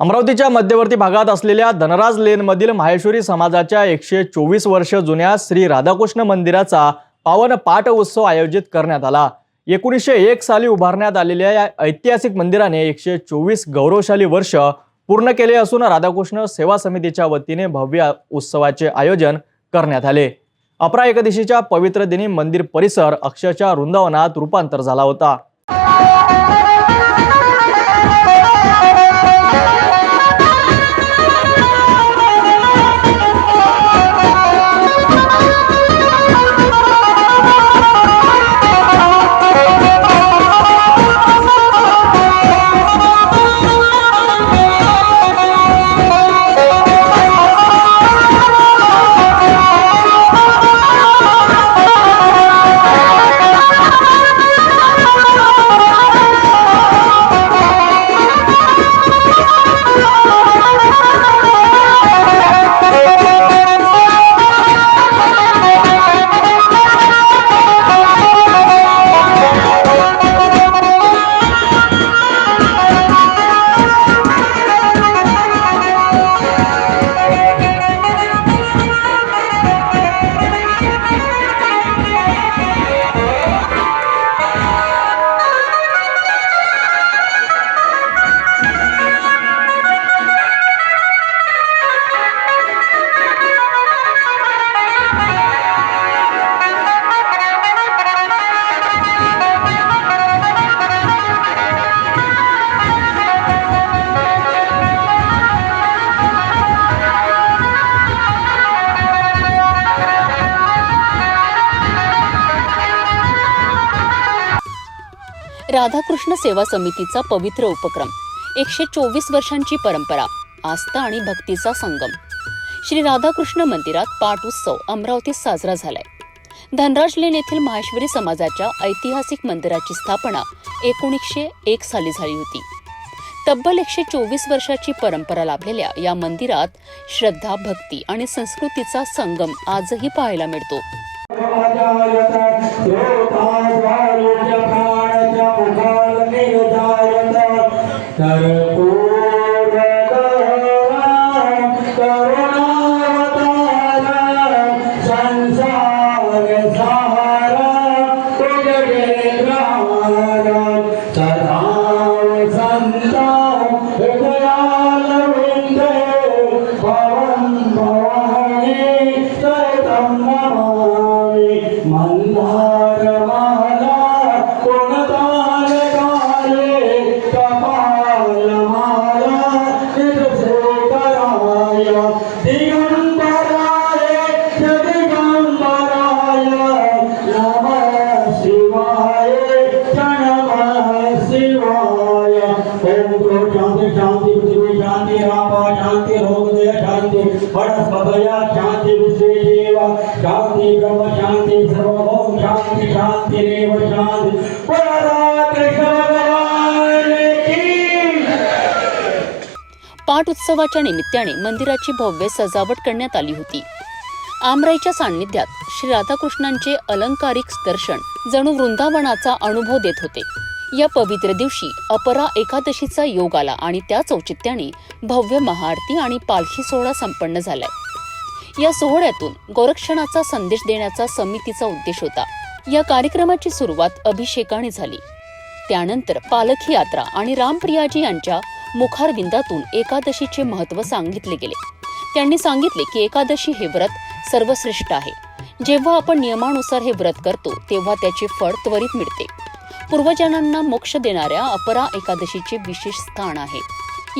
अमरावतीच्या मध्यवर्ती भागात असलेल्या धनराज लेनमधील माहेश्वरी समाजाच्या एकशे चोवीस वर्ष जुन्या श्री राधाकृष्ण मंदिराचा पावन पाठ उत्सव आयोजित करण्यात आला. एकोणीसशे एक साली उभारण्यात आलेल्या या ऐतिहासिक मंदिराने एकशे चोवीस गौरवशाली वर्ष पूर्ण केले असून राधाकृष्ण सेवा समितीच्या वतीने भव्य उत्सवाचे आयोजन करण्यात आले. अपरा एकादशीच्या पवित्र दिनी मंदिर परिसर अक्षरशः वृंदावनात रूपांतर झाला होता. राधाकृष्ण सेवा समितीचा पवित्र उपक्रम एकशे चोवीस वर्षांची परंपरा आस्था आणि भक्तीचा संगम. श्री राधाकृष्ण मंदिरात पाठ उत्सव अमरावतीत साजरा झालाय. धनराज लेन येथील माहेश्वरी समाजाच्या ऐतिहासिक मंदिराची स्थापना एकोणीसशे एक साली झाली होती. तब्बल एकशे चोवीस वर्षाची परंपरा लाभलेल्या या मंदिरात श्रद्धा भक्ती आणि संस्कृतीचा संगम आजही पाहायला मिळतो. Nara वनस्पतया शांति विश्वेदेव शांति ब्रह्म शांति सर्वभौम शांति शांति। रेव शांति पाठ उत्सवाच्या निमित्ताने मंदिराची भव्य सजावट करण्यात आली होती. आमराईच्या सान्निध्यात श्री राधाकृष्णांचे अलंकारिक दर्शन जणू वृंदावनाचा अनुभव देत होते. या पवित्र दिवशी अपरा एकादशीचा योग आला आणि त्याच औचित्याने भव्य महाआरती आणि पालखी सोहळा संपन्न झालाय. या सोहळ्यातून गोरक्षणाचा संदेश देण्याचा समितीचा उद्देश होता. या कार्यक्रमाची सुरुवात अभिषेकाने झाली. त्यानंतर पालखी यात्रा आणि रामप्रियाजी यांच्या मुखारविंदातून एकादशीचे महत्त्व सांगितले गेले. त्यांनी सांगितले की एकादशी हे व्रत सर्वश्रेष्ठ आहे. जेव्हा आपण नियमानुसार हे व्रत करतो तेव्हा त्याचे फळ त्वरित मिळते. पूर्वजनांना मोक्ष देणाऱ्या अपरा एकादशीचे विशेष स्थान आहे.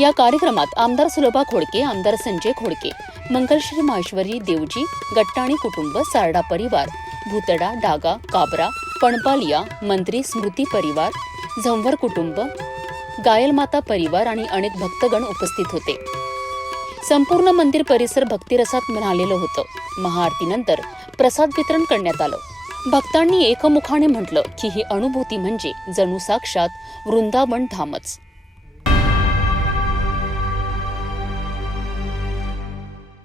या कार्यक्रमात आमदार सुलभा खोडके आमदार संजय खोडके मंगलश्री माहेश्वरी देवजी गट्टाणी कुटुंब सारडा परिवार भूतडा डागा काबरा पणपालिया मंत्री स्मृती परिवार झंवर कुटुंब गायलमाता परिवार आणि अनेक भक्तगण उपस्थित होते. संपूर्ण मंदिर परिसर भक्तिरसात म्हणालेलं होतं. महाआरतीनंतर प्रसाद वितरण करण्यात आलं. भक्तांनी एकमुखाने म्हटलं की ही अनुभूती म्हणजे जणू साक्षात वृंदावन धामच.